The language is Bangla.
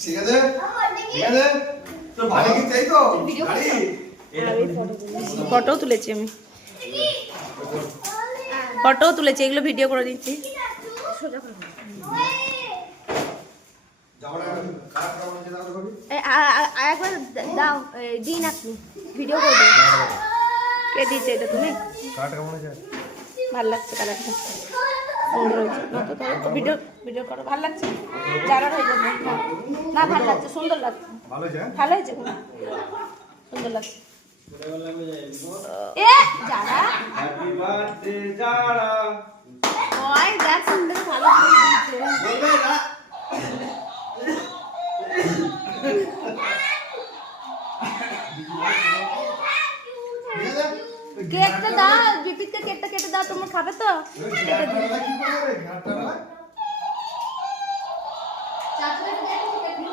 ঠিক আছে ঠিক আছে তো ভালো কি চাই তো গাড়ি ফটো তুলেছি আমি, ফটো তুলেছি, এগুলো ভিডিও করে দিচ্ছি। একবার দাও, দিন আপনি ভিডিও করবে। কে দিচ্ছে এটা? তুমি? ভালো লাগছে কালারটা, সুন্দর হয়েছে না তো? তাহলে ভিডিও ভিডিও করো, ভালো লাগছে, জানার হয়ে যাবে। না ভালো লাগছে, সুন্দর লাগছে, ভালো হয়েছে, সুন্দর লাগছে। এ যারা হ্যাপি বার্থডে যারা ওই দেখ সুন্দর ভালো দিয়েছে বলবে না। কেকটা দাও, বিপিতে কেকটা কেটে দাও, তোমরা খাবে তো? কেটে দাও। চাচু এটা দেখো কেটে।